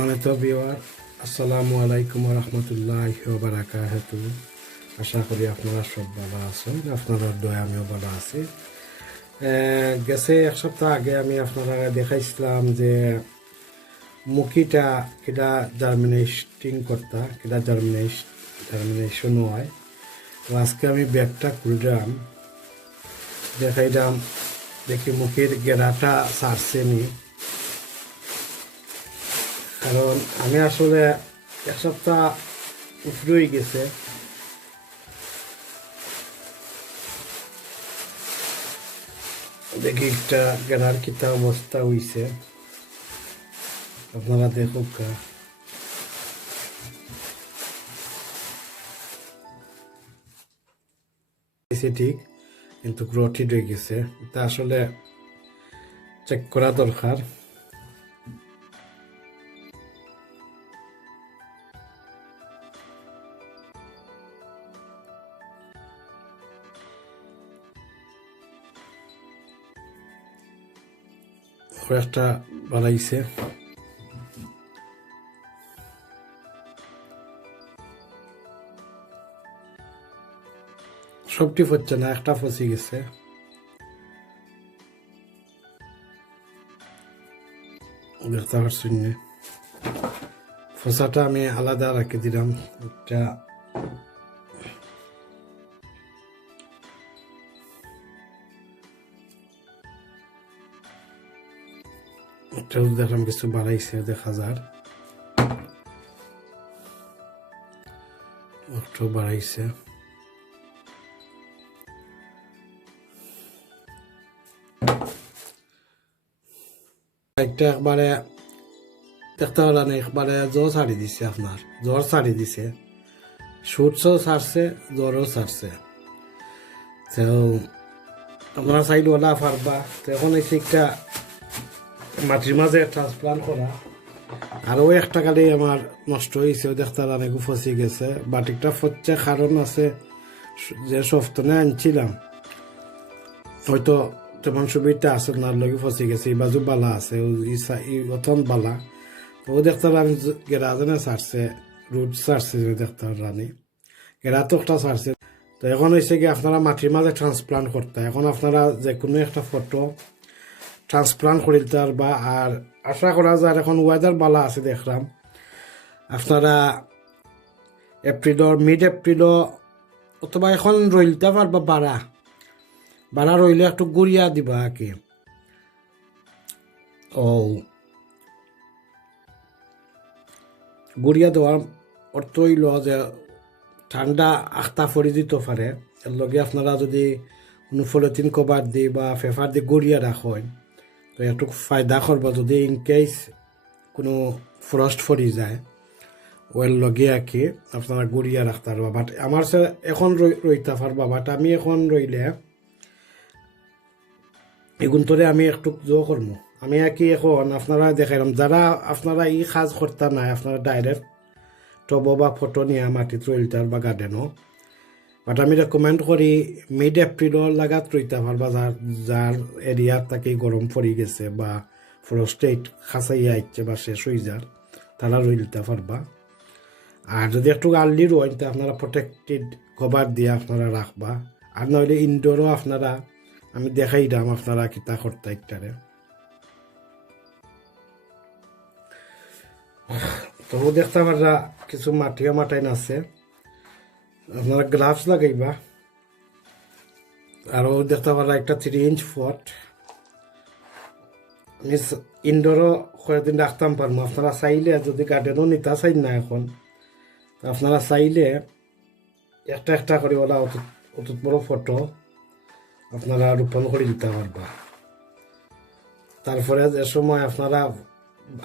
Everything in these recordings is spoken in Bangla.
সম্মানিত ভিউয়ার, আসসালামু আলাইকুম রহমতুল্লাহি ওয়া বারাকাতুহু। আশা করি আপনারা সব ভালো আছেন। আপনাদের দয়া আমিও ভালো আছি। গেছে এক সপ্তাহ আগে আমি আপনারা দেখাইছিলাম যে মুখিটা কিটা জার্মিনেটিং করতা, কিটা জার্মিনেশন হয়। তো আজকে আমি ব্যাগটা খুললাম, দেখাইলাম, দেখি মুখের গেরাটা ছাড়ছে নি। কারণ আমি আসলে এক সপ্তাহ উপরেই গেছে, দেখি একটা গেলার কিতা অবস্থা হইছে, আপনারা দেখুক। ঠিক, কিন্তু গ্রোথিড হয়ে গেছে। তা আসলে চেক করা দরকার। কয়েকটা বাড়াইছে, সবটি হচ্ছে না, একটা ফসি গেছে। দেখতে পারছেন না, ফসাটা আমি আলাদা রাখি দিলাম। এটাও দেখলাম কিছু বাড়াইছে, দেখা যার একটু বাড়াইছে। একটা একবারে দেখতে পারেন, একবারে জ্বর ছাড়ি দিছে, আপনার জ্বর ছাড়ি দিছে, সুটসও ছাড়ছে, জ্বরও ছাড়ছে। তো আপনারা চাইলে ওলা পারবা। তো এখন এই একটা মাটির মাঝে ট্রান্সপ্লান্ট করা। আরও একটা কালি আমার নষ্ট হয়েছে, দেখতে পারেন এগু ফসি গেছে। বাটিকটা ফচ্ছে কারণ আছে, যে সফটনে আনছিলাম হয়তো তেমন সুবিধা আছে না, লগে ফসি গেছে। এই বাজু বালা আছে, অতন বালা। ও দেখতে পারেন গেরাজনে ছাড়ছে, রুট ছাড়ছে, দেখতে পারেন গেরা তো একটা ছাড়ছে। তো এখন হয়েছে কি, আপনারা মাটির মাঝে ট্রান্সপ্লান্ট করতে, এখন আপনারা যে কোনো একটা ফটো ট্রান্সপ্লান্ট করে দিতে পারবা। আর আশা করা যায় এখন ওয়েদার বালা আছে, দেখলাম আপনারা মিড এপ্রিলও অথবা এখন রইলতে পারবা। বাড়া রইলে একটু গুড়িয়া দিবা আর কি। ও গুড়িয়া দেওয়ার অর্থ হইল যে ঠান্ডা আখতা ফরি দিতে পারে। এর লগে আপনারা যদি কোনো পলিথিন কভার দি বা পেপার দিয়ে গুড়িয়া রাখেন, তো একটু ফায়দা করবা। যদি ইনকেস কোনো ফ্রস্ট ফরি যায়, ওয়েল লগে আর কি আপনারা গুড়িয়া রাখতে পারবা। বাট আমার এখন রইতে পারবা। বাট আমি এখন রইলে এগুন তোরে আমি একটু জো করবো। আমি আর কি এখন আপনারা দেখাইলাম, যারা আপনারা এই কাজ করতে নাই, আপনারা ডাইরেক্ট টব বা ফটো নিয়ে মাটিত রইলতার বা গার্ডেনও। বাট আমি রেকমেন্ড করি মিড এপ্রিলর লাগাত রইতে পারবা, যার এরিয়ার তাকে গরম পড়ে গেছে বা ফ্রস্টেট খাসাইয়া আইচ্ছে বা শেষ হয়ে যার, তারা রইলতে পারবা। আর যদি একটু আর্লি রইন, তো আপনারা প্রোটেক্টেড কভার দিয়ে আপনারা রাখবা। আর নইলে ইনডোরও আপনারা আমি দেখাই দাম আপনারা কিতা করতে ইটারে। তো দেখতে পারা কিছু মাটিও মাটাইন আছে, আপনারা গ্লাভস লাগাইবা। আরও দেখতে পারা একটা 3 ইঞ্চ ফট। আমি ইনডোরও কয়েকদিন রাখতাম পারবো। আপনারা চাইলে যদি গার্ডেনও নিতে চাই না এখন, আপনারা চাইলে একটা একটা করে ওলা অত বড় ফটো আপনারা রোপণ করে দিতে পারবা। তারপরে যে সময় আপনারা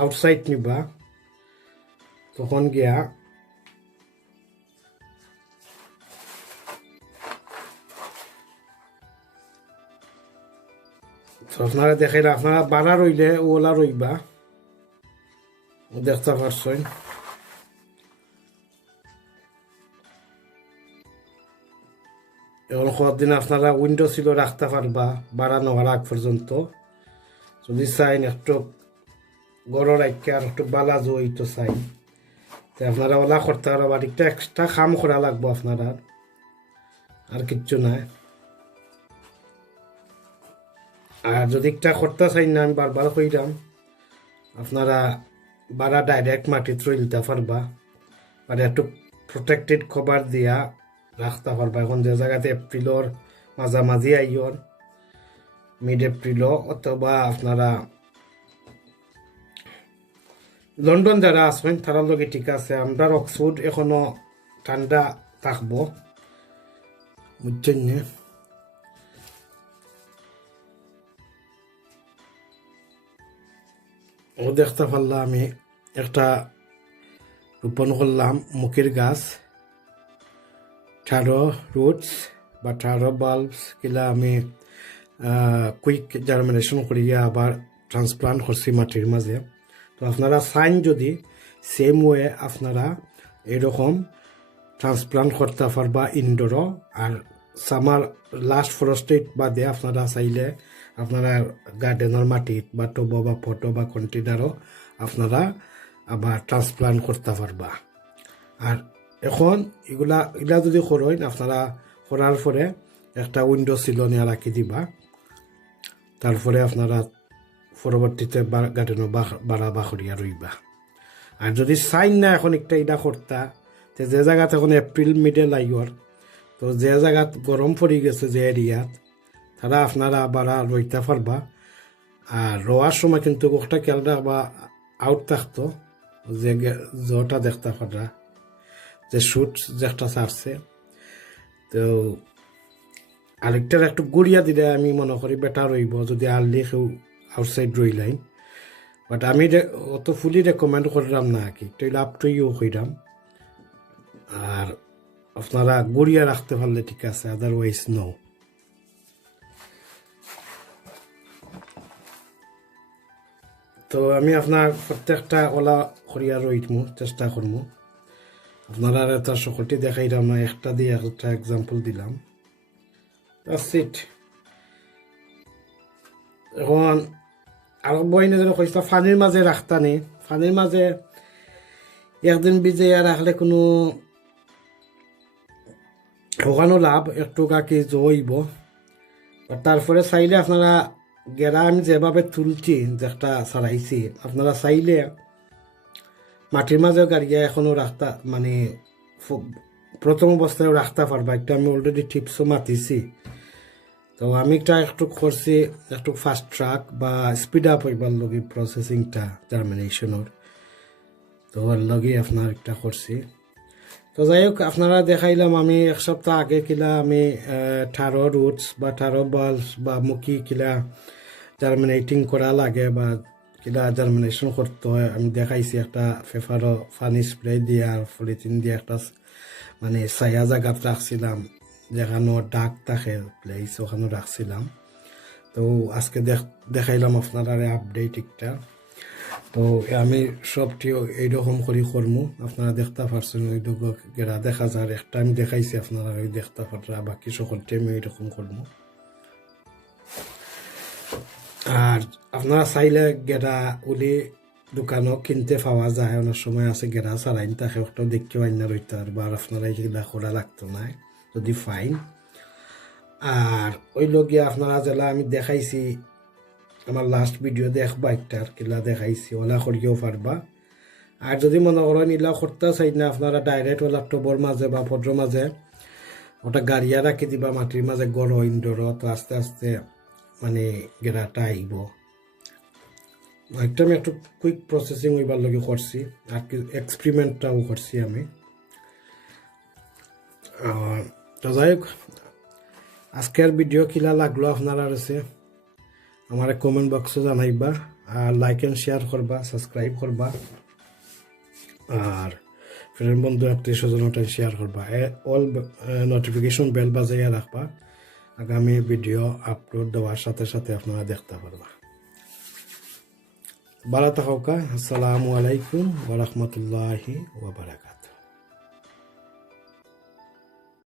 আউটসাইড নিবা, তখন গিয়া আপনারা দেখাইলে আপনারা বাড়া রইলে ওলা রইবা, দেখতে পারছেন। এখন কতদিন আপনারা উইন্ডো ছিল রাখতে পারবা বাড়ানো হওয়ার আগ পর্যন্ত। যদি চাইন একটু গড় রাখতে আর একটু বালা জই তো চাই, তো আপনারা ওলা করতে পারো, আবার একটা এক্সট্রা কাম করা লাগবো আপনারা, আর কিচ্ছু নাই। আর যদি একটা করতে চাই না, আমি বারবার কইরাম, আপনারা বারা ডাইরেক্ট মাটিত রইলতে পারবা, আর একটু প্রোটেক্টেড কভার দিয়া রাখতে পারবা। এখন যে জায়গাতে এপ্রিলর মাঝামাঝি আইয়র, মিড এপ্রিলও, অথবা আপনারা লন্ডন যারা আসবেন তারা লগে ঠিক আছে। আমরা অক্সফোর্ড এখনো ঠান্ডা থাকবো, বুঝছেন না? ও দেখতে পারলাম আমি একটা রোপণ করলাম মুখের গাছ, 18 রুটস বা 18 বাল্বস কিলা আমি কুইক জার্মিনেশন করিয়া আবার ট্রান্সপ্লান্ট করছি মাটির মাঝে। তো আপনারা সাইন যদি সেম ওয়ে আপনারা এরকম ট্রান্সপ্লান্ট করতে পারবা ইনডোরও। আর সামার লাস্ট ফ্রস্টেড বাদে আপনারা চাইলে আপনারা গার্ডেনের মাটিত বা টব বা ফটো বা কন্টেনারও আপনারা আবার ট্রান্সপ্লান্ট করতে পারবা। আর এখন এগুলা যদি করেন, আপনারা করার পরে একটা উইন্ডো সিলনিয়া রাখি দিবা, তারপরে আপনারা পরবর্তীতে গার্ডেনও বাড়া বাখরিয়া রইবা। আর যদি চাইন না এখন একটা এটা করতা, যে জায়গাতে এখন এপ্রিল মিডল আইয়র, তো যে জায়গাত গরম পড়ে গেছে যে এরিয়াত, তারা আপনারা বাড়া রইতে পারবা। আর রোয়ার সময় কিন্তু একটা খেয়াল রাখবা, আউট থাকতো যে জটা দেখতে পারা, যে শুট যে একটা ছাড়ছে। তো আরেকটার একটু গুড়িয়া দিলে আমি মনে করি বেটার হইব, যদি আর্লি কেউ আউটসাইড রইলাই। বাট আমি অত ফুলি রেকমেন্ড করলাম না কি, তৈলে আপ টু ইউ কইরাম। আর আপনারা গুড়িয়া রাখতে পারলে ঠিক আছে, আদারওয়াইজ নো। তো আমি আপনার প্রত্যেকটা ওলা করিয়া রইমু, চেষ্টা করবো। আপনারা তার সকলটি দেখাইলাম না, একটা দিয়ে একটা এক্সাম্পল দিলাম। এখন আর বইনে যেন কইসা ফানির মাঝে রাখতা নেই, ফানির মাঝে একদিন ভিজাইয়া রাখলে কোনো ওখানো লাভ, একটু কাকি জইব। তারপরে চাইলে আপনারা গেরা আমি যেভাবে তুলছি, যেটা ছাড়াইছি, আপনারা চাইলে মাটির মাঝেও গাড়িয়া এখনো রাখতা, মানে প্রথম অবস্থায় রাখতে পারবা। একটা আমি অলরেডি টিপসও মাতিছি। তো আমি একটু করছি একটু ফাস্ট ট্রাক বা স্পিড আপ হইবার লগে প্রসেসিংটা জার্মিনেশনের, তো ওর লগে আপনার একটা করছি। তো যাই হোক, আপনারা দেখাইলাম আমি এক সপ্তাহ আগে কিলা আমি 18 রুটস বা 18 বাল্বস বা মুখি কিলা জার্মিনেটিং করা লাগে বা কিলা জার্মিনেশন করতে হয় আমি দেখাইছি। একটা পেপারও পানি স্প্রে দিয়ে আর পলিথিন দিয়ে একটা মানে ছায়া জায়গাত রাখছিলাম, যেখানে ডাক থাকে প্লেস, ওখানে রাখছিলাম। তো আজকে দেখাইলাম আপনারা আপডেট একটা। তো আমি সবটি এইরকম করে করমু, আপনারা দেখতে পারছেন। ওই গেরা দেখা যায়, একটা আমি দেখাইছি আপনারা ওই দেখতে পারা, বাকি সকলটি আমি এইরকম করমু। আর আপনারা চাইলে গেরা উলি দোকানও কিনতে পাওয়া যায়, অনেক সময় আছে গেরা সারাইন তাকে একটা দেখতে আইনা রইতে পারবো, আর আপনারা এগুলা করা লাগতো না যদি ফাইন। আর ওই লগিয়া আপনারা যেলা আমি দেখাইছি আমার লাস্ট ভিডিও দেখবা, একটার কিলা দেখাইছি ওলা করিও পারবা। আর যদি মনে করেন ইলা করতে চাই না, আপনারা ডাইরেক্ট ওলা টবর মাঝে বা পদ্র মাঝে ওটা গাড়িয়া রাখি দিবা মাটির মাঝে গড় ইনডোর, তো আস্তে আস্তে মানে গেরাটা আইব। একটা আমি একটু কুইক প্রসেসিং ওইবার লগে করছি, আর কি এক্সপেরিমেন্টটাও করছি আমি। তো যাই হোক, আজকের ভিডিও কিলা লাগলো আপনারা আছে আমার কমেন্ট বক্সে জানাইবা, আর লাইক এন্ড শেয়ার করবা, সাবস্ক্রাইব করবা, আর ফ্রেন্ড বন্ধু আত্মীয় স্বজনটা শেয়ার করবা। অল নোটিফিকেশন বেল বাজাইয়া রাখবা, আগামী ভিডিও আপলোড দেওয়ার সাথে সাথে আপনারা দেখতে পারবা। ভালো থাকা। আসসালামু আলাইকুম ওয়া রাহমাতুল্লাহি ওয়া বারাকাতুহু।